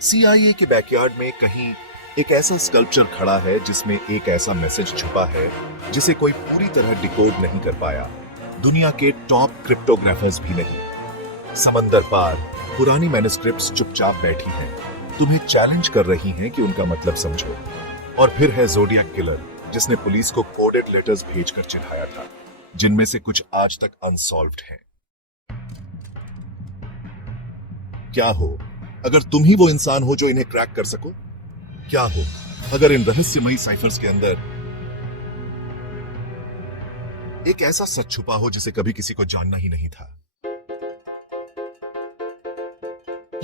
CIA के backyard में कहीं एक ऐसा स्कल्पचर खड़ा है जिसमें एक ऐसा मैसेज छुपा है जिसे कोई पूरी तरह डिकोड नहीं कर पाया। दुनिया के टॉप क्रिप्टोग्राफर्स भी नहीं। समंदर पार पुरानी मैन्युस्क्रिप्ट्स चुपचाप बैठी हैं, तुम्हें चैलेंज कर रही हैं कि उनका मतलब समझो। और फिर है ज़ोडिएक किलर, जिसने पुलिस को कोडेड लेटर्स भेजकर चिढ़ाया था, जिनमें से कुछ आज तक अनसॉल्व्ड हैं। क्या हो अगर तुम ही वो इंसान हो जो इन्हें क्रैक कर सको? क्या हो अगर इन रहस्यमयी साइफर्स के अंदर एक ऐसा सच छुपा हो जिसे कभी किसी को जानना ही नहीं था?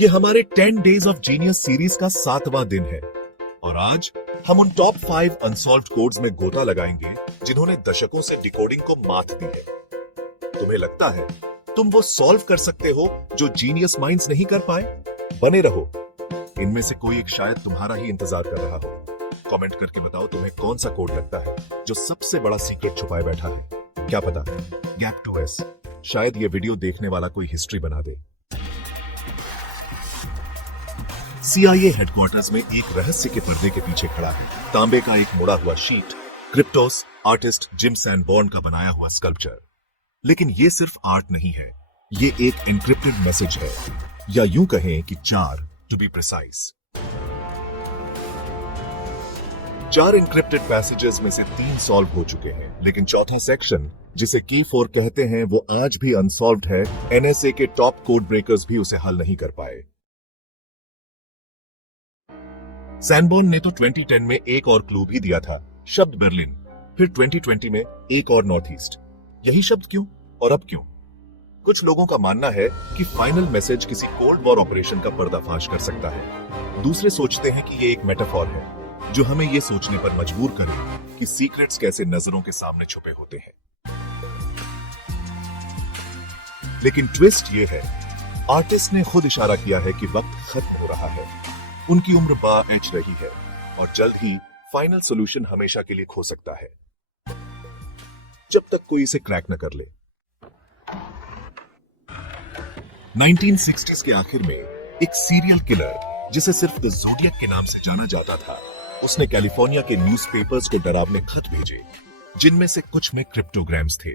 ये हमारे 10 डेज ऑफ जीनियस सीरीज का 7वां दिन है और आज हम उन टॉप 5 अनसॉल्व्ड कोड्स में गोता लगाएंगे जिन्होंने दशकों से डिकोडिंग को मात दी है। तुम्हें लगता है तुम वो सॉल्व कर सकते हो जो जीनियस माइंड्स नहीं कर पाए? बने रहो, इनमें से कोई एक शायद तुम्हारा ही इंतजार कर रहा हो। कमेंट करके बताओ तुम्हें कौन सा कोड लगता है जो सबसे बड़ा सीक्रेट छुपाए बैठा है। क्या पता गैप 2S शायद ये वीडियो देखने वाला कोई हिस्ट्री बना दे। CIA हेडक्वार्टर्स में एक रहस्य के पर्दे के पीछे खड़ा है तांबे का एक मुड़ा हुआ शीट, क्रिप्टोस आर्टिस्ट जिम सैनबॉर्न का बनाया हुआ स्कल्पचर। लेकिन ये सिर्फ आर्ट नहीं है, ये एक एन्क्रिप्टेड मैसेज है, या यूं कहें कि 4 to be precise. 4 encrypted passages में से 3 सॉल्व हो चुके हैं, लेकिन चौथा सेक्शन जिसे K4 कहते हैं वो आज भी अनसॉल्व्ड है। NSA के टॉप कोड ब्रेकर्स भी उसे हल नहीं कर पाए। सैनबॉर्न ने तो 2010 में एक और क्लू भी दिया था, शब्द बर्लिन। फिर 2020 में एक और नॉर्थ ईस्ट। यही शब्द क्यों और अब क्यों? कुछ लोगों का मानना है कि फाइनल मैसेज किसी कोल्ड वॉर ऑपरेशन का पर्दाफाश कर सकता है। दूसरे सोचते हैं कि ये एक मेटाफॉर है जो हमें ये सोचने पर मजबूर करे कि सीक्रेट्स कैसे नजरों के सामने छुपे होते हैं। लेकिन ट्विस्ट ये है, आर्टिस्ट ने खुद इशारा किया है कि वक्त खत्म हो रहा है, उनकी उम्र बाएच रही है और जल्द ही फाइनल सॉल्यूशन हमेशा के लिए खो सकता है, जब तक कोई इसे क्रैक न कर ले। 1960s के आखिर में एक सीरियल किलर जिसे सिर्फ द ज़ोडिएक के नाम से जाना जाता था, उसने कैलिफोर्निया के न्यूज़पेपर्स को डरावने खत भेजे जिनमें से कुछ में क्रिप्टोग्राम्स थे।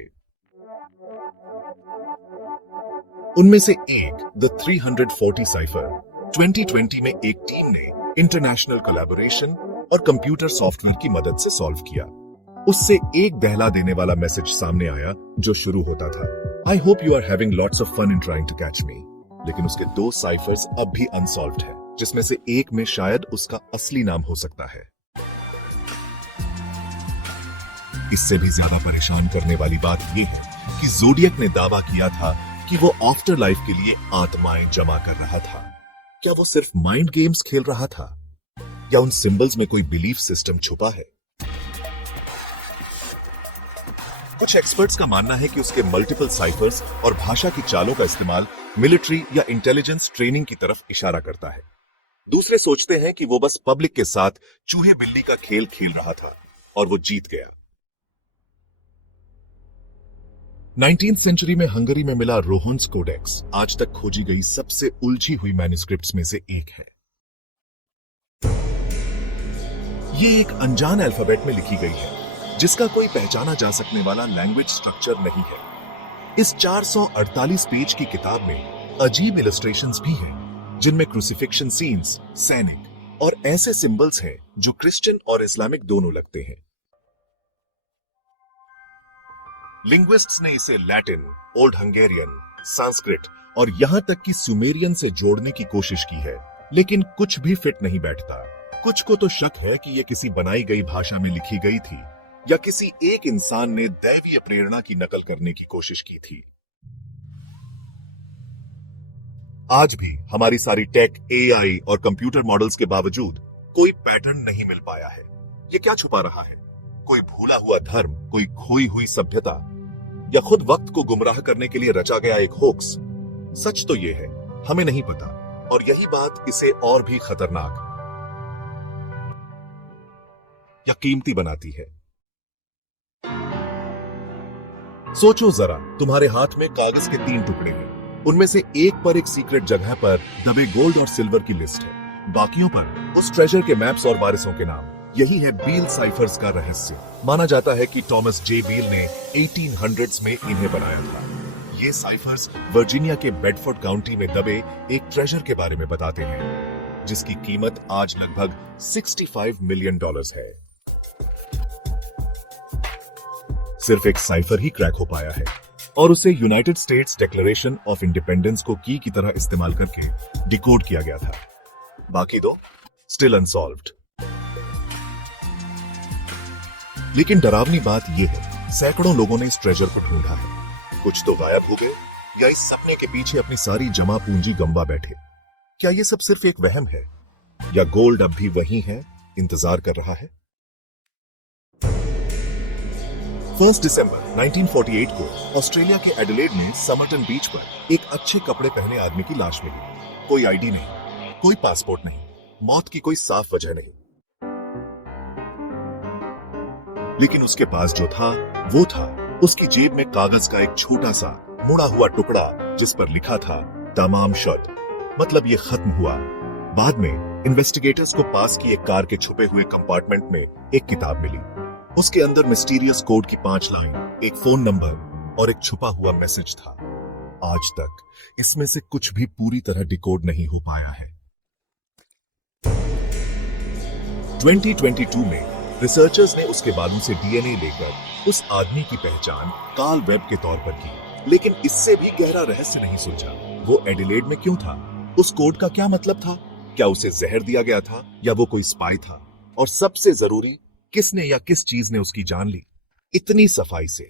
उनमें से एक द 340 साइफर 2020 में एक टीम ने इंटरनेशनल कोलैबोरेशन और कंप्यूटर सॉफ्टवेयर की मदद से सॉल्व किया। उससे एक दहला देने वाला मैसेज सामने आया जो शुरू होता था, I hope you are having lots of fun in trying to catch me. लेकिन उसके 2 साइफर्स अब भी अनसॉल्व्ड है, जिसमें से एक में शायद उसका असली नाम हो सकता है। इससे भी ज्यादा परेशान करने वाली बात यह है कि ज़ोडिएक ने दावा किया था कि वो आफ्टर लाइफ के लिए आत्माएं जमा कर रहा था। क्या वो सिर्फ माइंड गेम्स खेल रहा था या उन सिंबल्स में कोई बिलीफ सिस्टम छुपा है? कुछ एक्सपर्ट्स का मानना है कि उसके मल्टीपल साइफर्स और भाषा की चालों का इस्तेमाल मिलिट्री या इंटेलिजेंस ट्रेनिंग की तरफ इशारा करता है। दूसरे सोचते हैं कि वो बस पब्लिक के साथ चूहे बिल्ली का खेल खेल रहा था और वो जीत गया। 19th सेंचुरी में हंगरी में मिला रोहन्स कोडेक्स आज तक खोजी गई सबसे उलझी हुई मैन्युस्क्रिप्ट्स में से एक है। ये एक अनजान अल्फाबेट में लिखी गई है जिसका कोई पहचाना जा सकने वाला लैंग्वेज स्ट्रक्चर नहीं है। इस 448 पेज की किताब में अजीब इलस्ट्रेशंस भी हैं, जिनमें क्रूसिफिक्शन सीन्स, सैनिक और ऐसे सिंबल्स हैं जो क्रिश्चियन और इस्लामिक दोनों लगते हैं। लिंग्विस्ट्स ने इसे लैटिन, ओल्ड हंगेरियन, संस्कृत और यहां तक कि सुमेरियन से जोड़ने की कोशिश की है, लेकिन कुछ भी फिट नहीं बैठता। कुछ को तो शक है कि यह किसी बनाई गई भाषा में लिखी गई थी या किसी एक इंसान ने दैवीय प्रेरणा की नकल करने की कोशिश की थी। आज भी हमारी सारी टेक, AI और कंप्यूटर मॉडल्स के बावजूद कोई पैटर्न नहीं मिल पाया है। ये क्या छुपा रहा है? कोई भूला हुआ धर्म, कोई खोई हुई सभ्यता, या खुद वक्त को गुमराह करने के लिए रचा गया एक होक्स? सच तो यह है, हमें नहीं पता, और यही बात इसे और भी खतरनाक या कीमती बनाती है। सोचो जरा, तुम्हारे हाथ में कागज के 3 टुकड़े हैं, उनमें से एक पर एक सीक्रेट जगह पर दबे गोल्ड और सिल्वर की लिस्ट है। बाकियों पर उस ट्रेजर के मैप्स और वारिसों के नाम। यही है बील साइफर्स का रहस्य। माना जाता है कि टॉमस जे बील ने 1800s में इन्हें बनाया था। ये साइफर्स वर्जीनिया के बेडफोर्ड काउंटी में दबे एक ट्रेजर के बारे में बताते हैं, जिसकी कीमत आज लगभग $65 मिलियन है। सिर्फ एक साइफर ही क्रैक हो पाया है और उसे United states declaration of independence को की की तरह इस्तेमाल करके डिकोड किया गया था। बाकी दो स्टिल अनसॉल्व्ड। लेकिन डरावनी बात यह है, सैकड़ों लोगों ने इस ट्रेजर को ढूंढा है। कुछ तो गायब हो गए या इस सपने के पीछे अपनी सारी जमा पूंजी गंवा बैठे। क्या यह सब सिर्फ एक वहम है या गोल्ड अब भी वही है, इंतजार कर रहा है? 1 दिसंबर 1948 को ऑस्ट्रेलिया के एडिलेड में समरटन बीच पर एक अच्छे कपड़े पहने आदमी की लाश मिली। कोई आईडी नहीं, कोई पासपोर्ट नहीं, मौत की कोई साफ वजह नहीं। लेकिन उसके पास जो था वो था उसकी जेब में कागज का एक छोटा सा मुड़ा हुआ टुकड़ा, जिस पर लिखा था तमाम शुद, मतलब ये खत्म हुआ। बाद में इन्वेस्टिगेटर्स को पास की एक कार के छुपे हुए कंपार्टमेंट में एक किताब मिली। उसके अंदर मिस्टीरियस कोड की 5 लाइन, एक फोन नंबर और एक छुपा हुआ मैसेज था। आज तक इसमें से कुछ भी पूरी तरह डिकोड नहीं हो पाया है। 2022 में रिसर्चर्स ने उसके बालों से डीएनए लेकर उस आदमी की पहचान कार्ल वेब के तौर पर की। लेकिन इससे भी गहरा रहस्य नहीं सुलझा। वो एडिलेड में क्यों था? उस कोड का क्या मतलब था? क्या उसे जहर दिया गया था या वो कोई स्पाई था? और सबसे जरूरी, किसने या किस चीज ने उसकी जान ली इतनी सफाई से?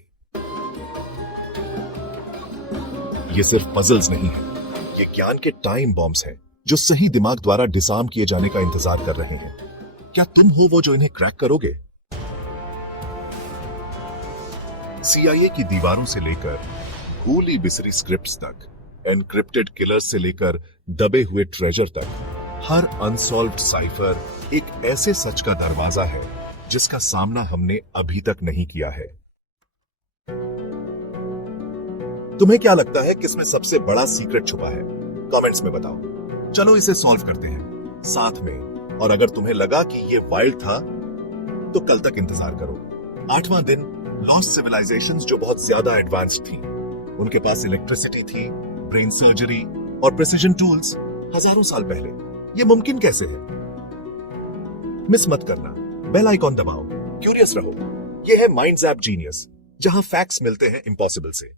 ये सिर्फ पजल्स नहीं है, ये ज्ञान के टाइम बॉम्ब्स हैं जो सही दिमाग द्वारा डिसार्म किए जाने का इंतजार कर रहे हैं। क्या तुम हो वो जो इन्हें क्रैक करोगे? CIA की दीवारों से लेकर भूली बिसरी स्क्रिप्ट्स तक, एनक्रिप्टेड किलर्स से लेकर दबे हुए ट्रेजर तक, हर अनसॉल्व्ड साइफर एक ऐसे सच का दरवाजा है जिसका सामना हमने अभी तक नहीं किया है। तुम्हें क्या लगता है किसमें सबसे बड़ा सीक्रेट छुपा है? कमेंट्स में बताओ। चलो इसे सॉल्व करते हैं साथ में। और अगर तुम्हें लगा कि ये वाइल्ड था तो कल तक इंतजार करो। 8वां दिन लॉस्ट सिविलाइजेशंस जो बहुत ज्यादा एडवांस्ड थी, उनके पास इलेक्ट्रिसिटी थी, ब्रेन सर्जरी और प्रिसिजन टूल्स हजारों साल पहले। ये मुमकिन कैसे है? मिस मत करना, बेल आइकॉन दबाओ, क्यूरियस रहो। ये है माइंड्स ऐप जीनियस, जहां फैक्ट्स मिलते हैं इम्पॉसिबल से।